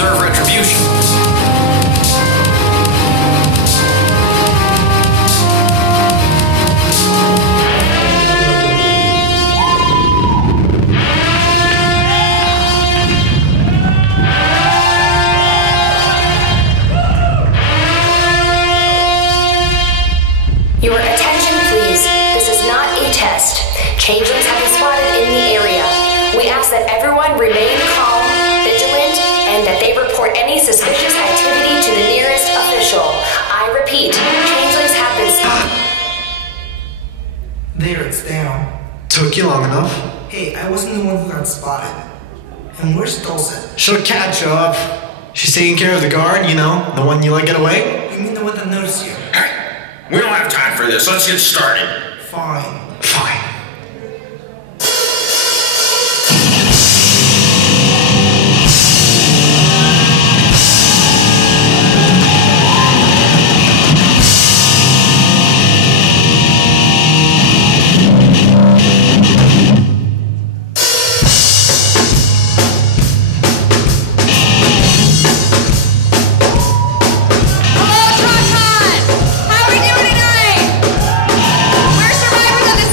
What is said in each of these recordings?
deserve retribution. Your attention, please. This is not a test. Changelings have been spotted in the area. We ask that everyone remain calm, vigilant, and that they report any suspicious activity to the nearest official. I repeat, changelings have been spotted. There, it's down. Took you long enough. Hey, I wasn't the one who got spotted. And where's Dulcet? She'll catch up. She's taking care of the guard, you know, the one you let get away. You mean the one that noticed you? Hey, we don't have time for this. Let's get started. Fine. Fine. Hello, TrotCon! How are we doing tonight? We're survivors of the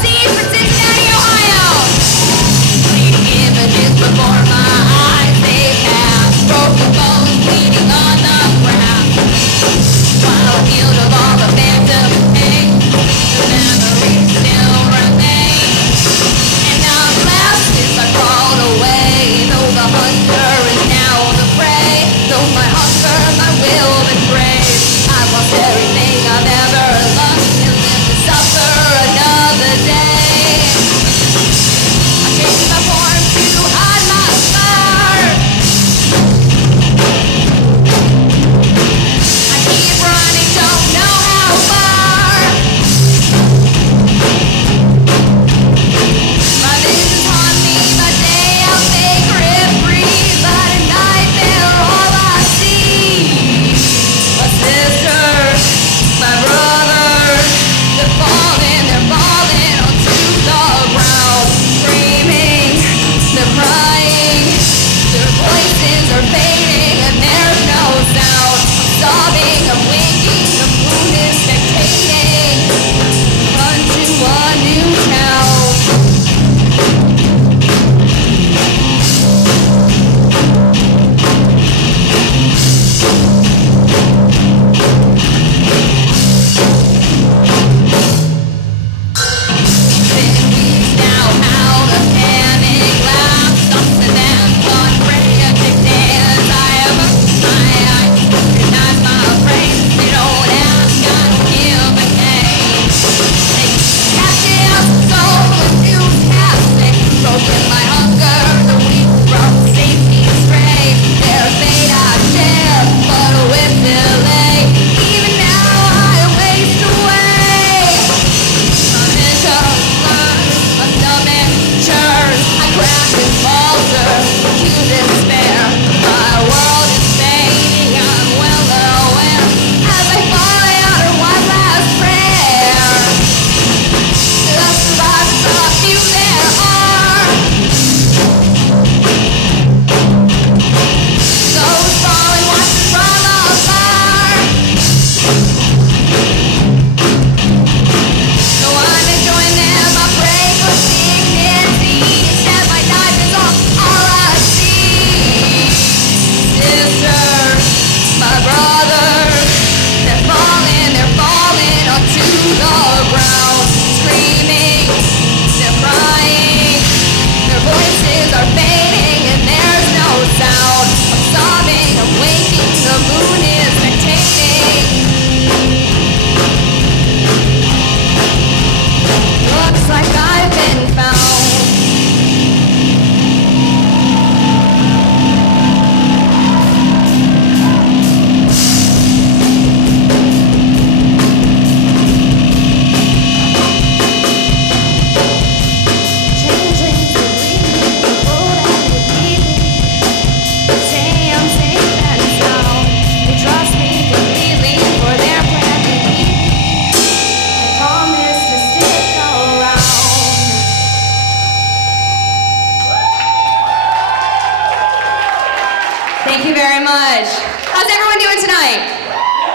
Thank you very much. How's everyone doing tonight?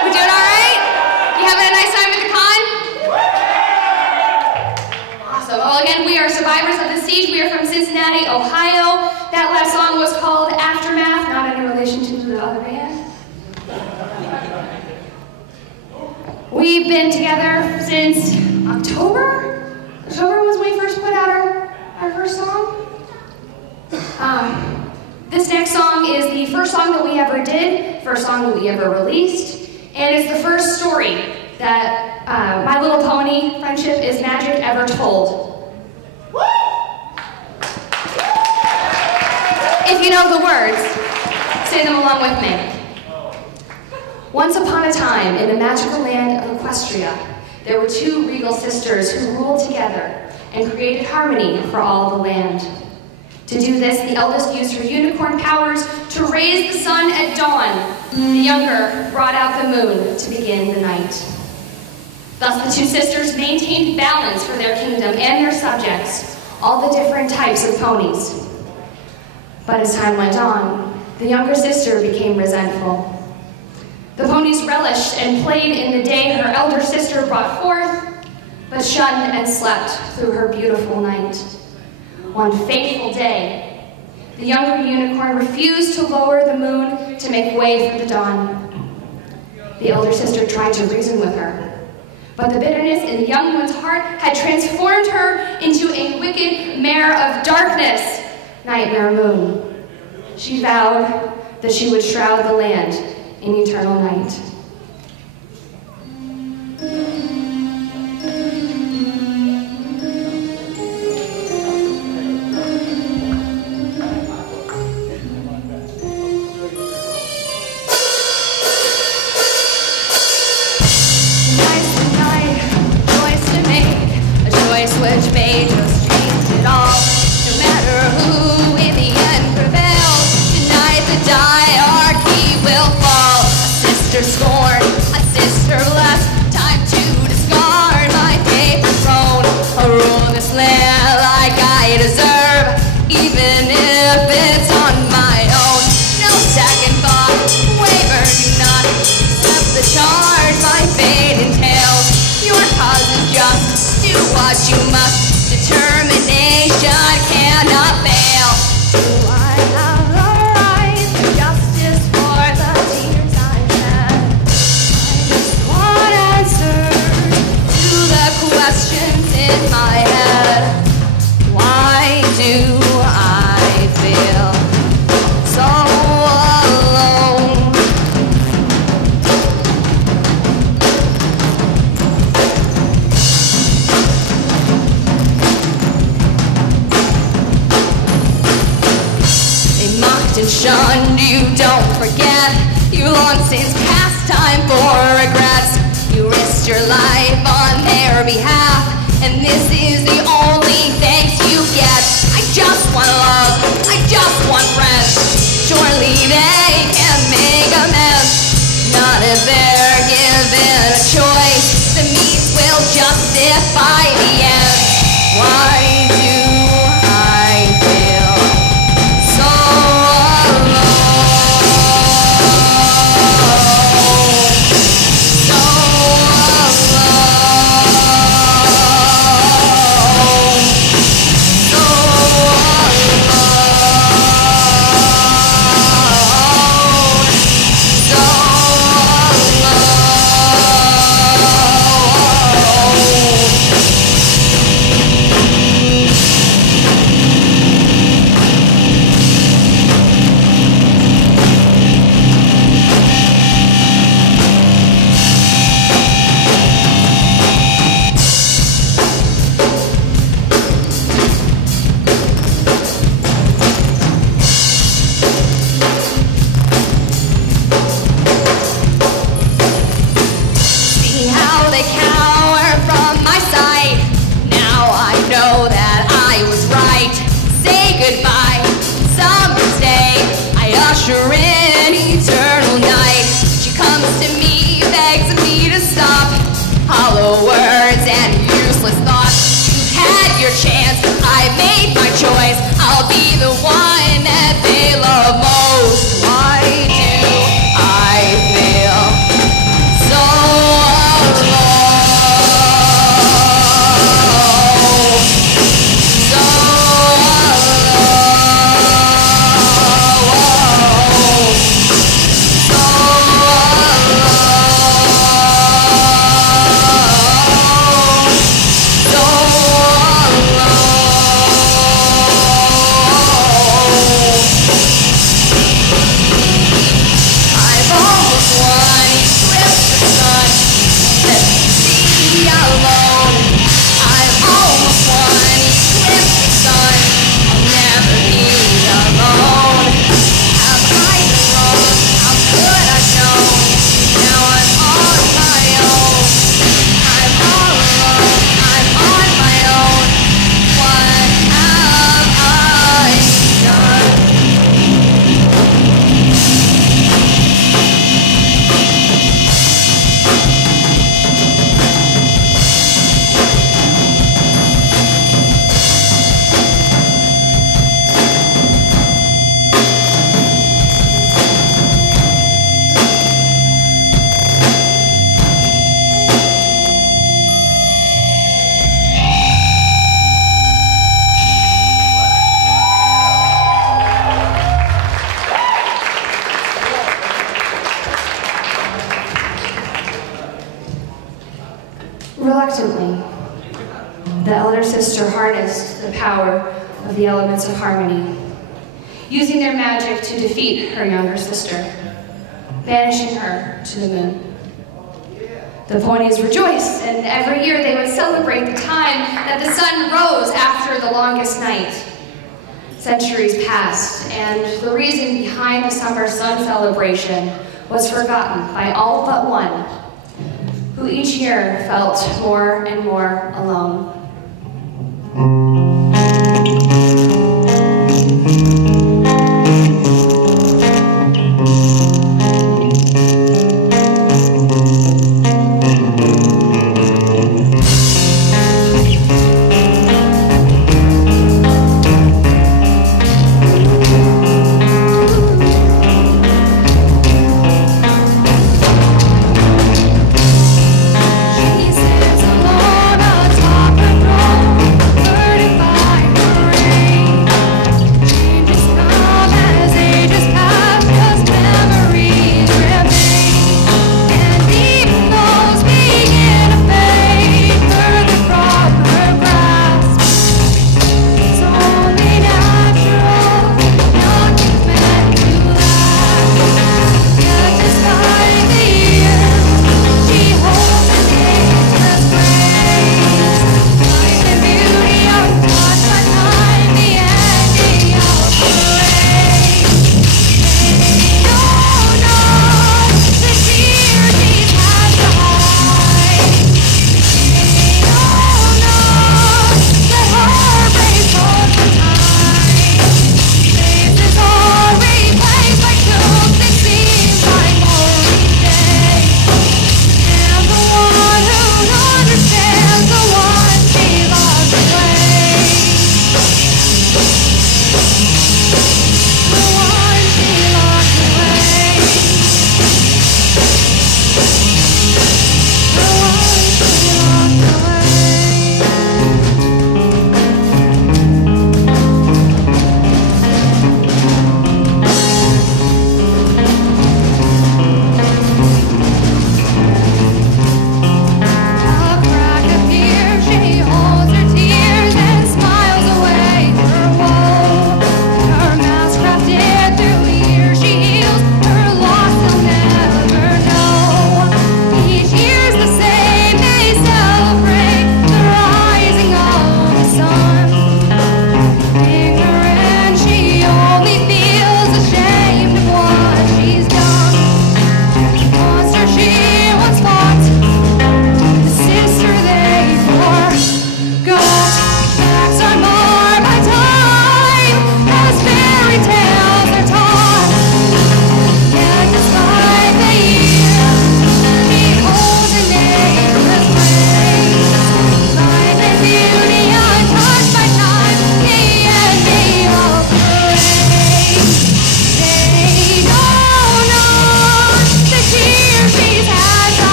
We doing all right? You having a nice time at the con? Awesome. Well, again, we are Survivors of Seige. We are from Cincinnati, Ohio. That last song was called Aftermath, not in relation to the other band. We've been together since October? October was when we first put out our first song. This next song is the first song that we ever did, first song that we ever released, and it's the first story that My Little Pony Friendship is Magic ever told. If you know the words, say them along with me. Once upon a time, in the magical land of Equestria, there were two regal sisters who ruled together and created harmony for all the land. To do this, the eldest used her unicorn powers to raise the sun at dawn. The younger brought out the moon to begin the night. Thus, the two sisters maintained balance for their kingdom and their subjects, all the different types of ponies. But as time went on, the younger sister became resentful. The ponies relished and played in the day her elder sister brought forth, but shunned and slept through her beautiful night. One fateful day, the younger unicorn refused to lower the moon to make way for the dawn. The elder sister tried to reason with her, but the bitterness in the young one's heart had transformed her into a wicked mare of darkness, Nightmare Moon. She vowed that she would shroud the land in eternal night. Which made us change it all. No matter who in the end prevails, tonight the diarchy will fall. A sister scorned, a sister blessed. Time to discard my favorite throne. I'll rule this land like I deserve, even if it's on my own. No second thought, waver, do not accept the charge my fate entails. Your cause is just. Do what you must, determination cannot fail. Do I have the right to justice for the tears I've shed? I just want answers to the questions in my head. Why do I feel so alone? And shunned, you don't forget. You long since past time for regrets. You risked your life on their behalf, and this is the only thanks you get. I just want love, I just want friends. Surely they can make amends. Not if they're given a choice. The means will justify the end. Why do I feel so alone? Reluctantly, the elder sister harnessed the power of the elements of harmony, using their magic to defeat her younger sister, banishing her to the moon. The ponies rejoiced, and every year they would celebrate the time that the sun rose after the longest night. Centuries passed, and the reason behind the summer sun celebration was forgotten by all but one, who each year felt more and more alone. She sits alone atop her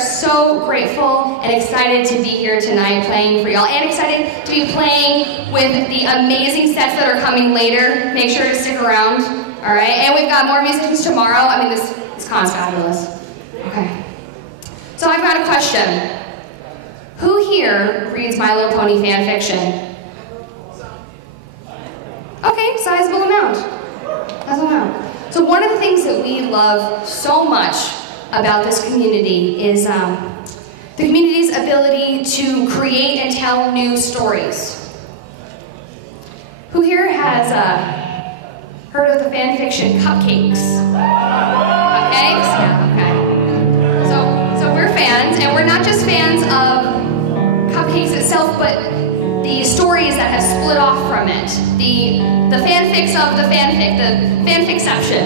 so grateful and excited to be here tonight playing for y'all, and excited to be playing with the amazing sets that are coming later. Make sure to stick around, all right? And we've got more musicians tomorrow. I mean, this con's fabulous. Okay. So I've got a question. Who here reads My Little Pony fan fiction? Okay, sizable amount. Sizable amount. So one of the things that we love so much about this community is the community's ability to create and tell new stories. Who here has heard of the fan fiction Cupcakes? Cupcakes? Yeah, okay. So we're fans, and we're not just fans of Cupcakes itself, but the stories that have split off from it. The fanfics of the fanfic, the fanficception.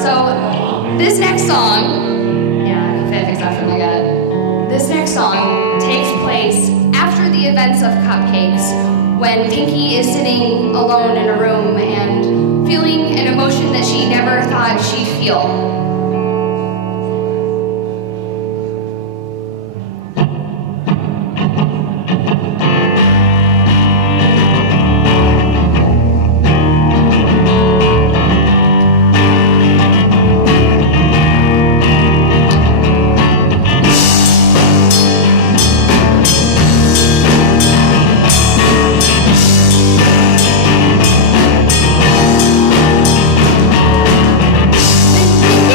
So this next song, yeah, fanficception, I got it. This next song takes place after the events of Cupcakes, when Pinkie is sitting alone in a room and feeling an emotion that she never thought she'd feel. Thank you.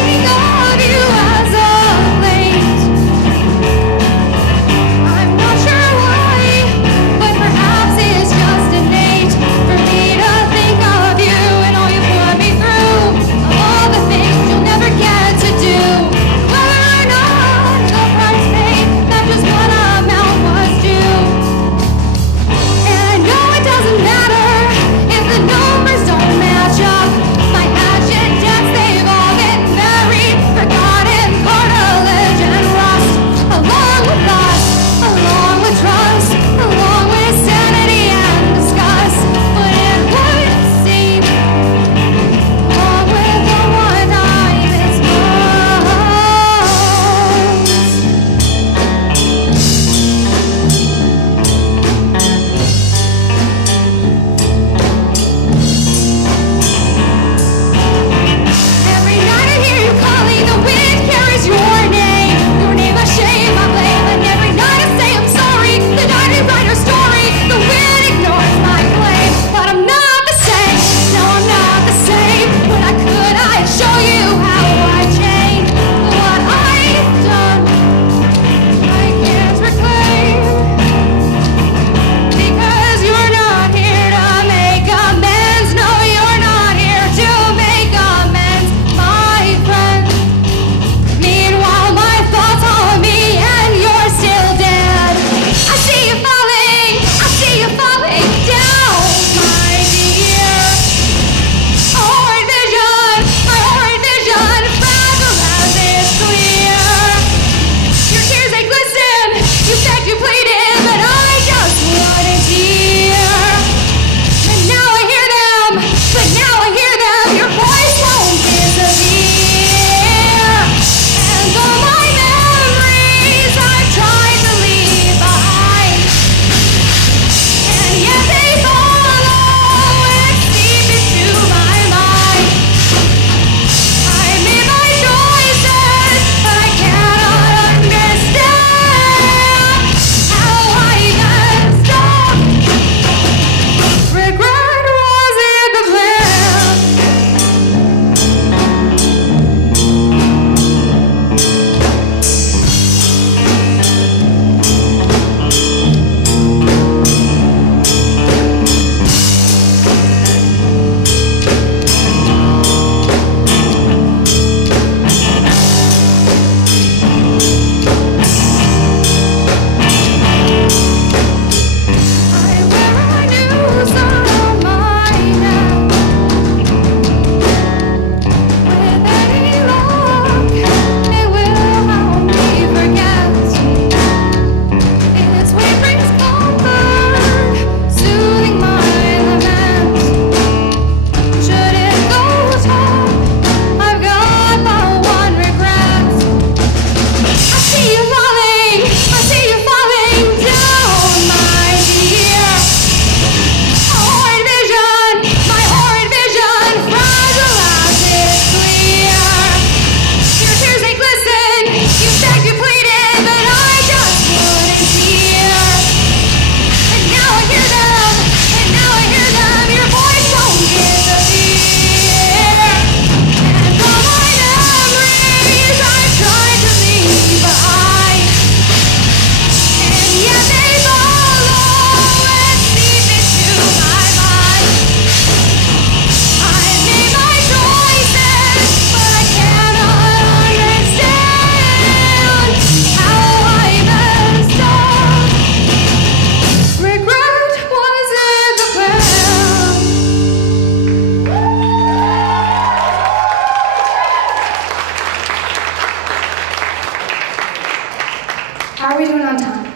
How are we doing on time?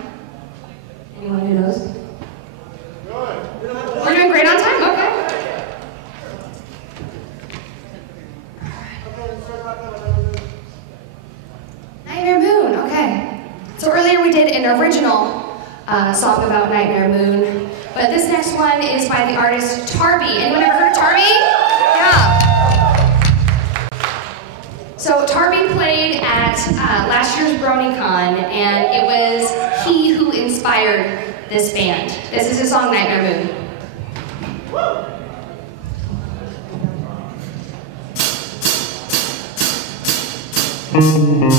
Anyone who knows? We're doing great on time? Okay. Nightmare Moon, okay. So earlier we did an original song about Nightmare Moon, but this next one is by the artist Tarby. Anyone ever heard of Tarby? Yeah. So Tarby played at last year's BronyCon, and it was he who inspired this band. This is his song, Nightmare Moon. In the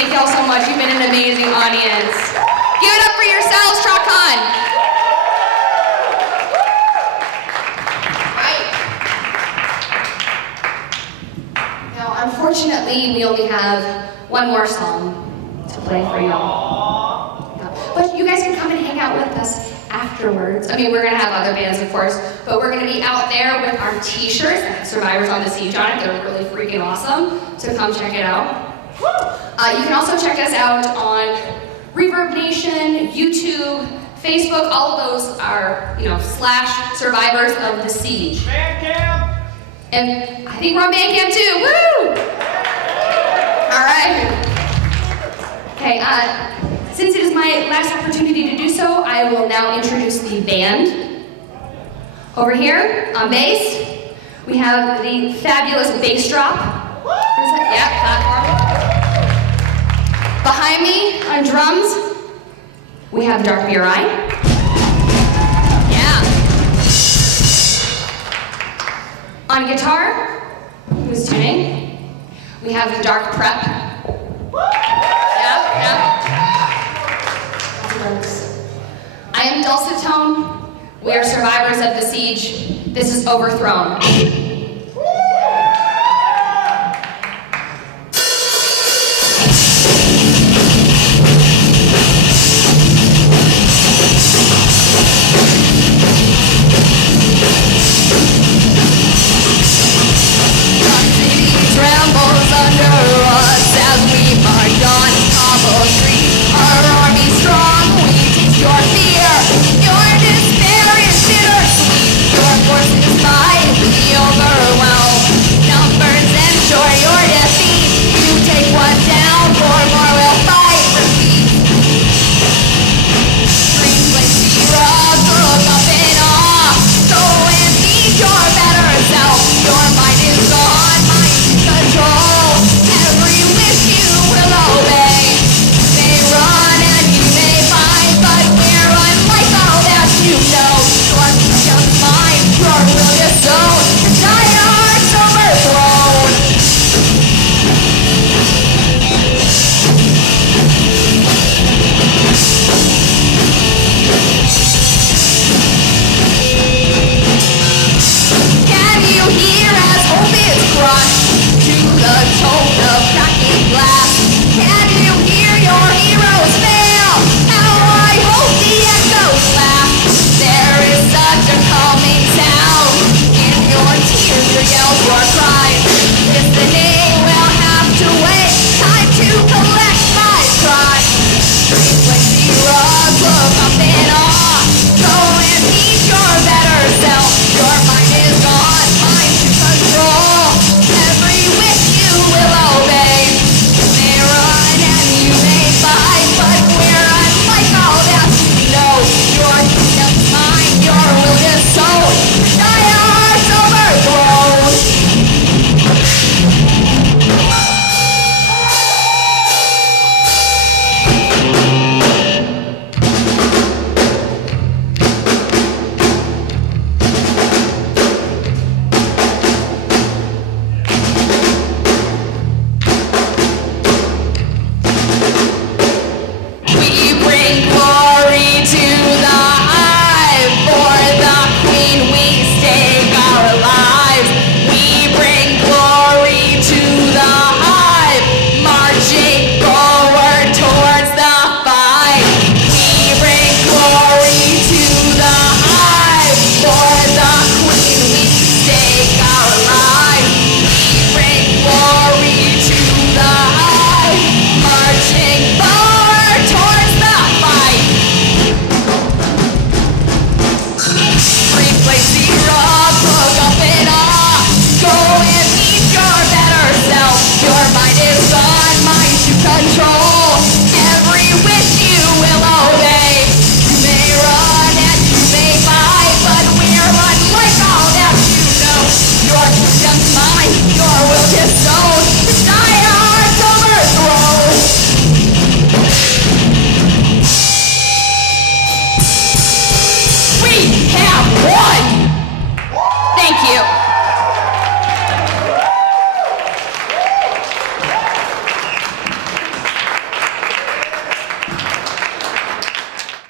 Thank y'all so much. You've been an amazing audience. Give it up for yourselves, TrotCon. Right. Now, unfortunately, we only have one more song to play for y'all. But you guys can come and hang out with us afterwards. I mean, we're going to have other bands, of course, but we're going to be out there with our t-shirts that have Survivors on the Seige on it. They're really freaking awesome, so come check it out. You can also check us out on Reverb Nation, YouTube, Facebook. All of those are, / Survivors of the Seige. Bandcamp! And I think we're on Bandcamp too. Woo! All right. Okay, since it is my last opportunity to do so, I will now introduce the band. Over here, on bass, we have the fabulous bass drop. Where's that? Yeah, platform. Behind me, on drums, we have Dark Murai. Yeah. On guitar, who's tuning, we have the Dark Prep. Yeah. I am Dulcet Tone. We are Survivors of the Siege. This is Overthrown.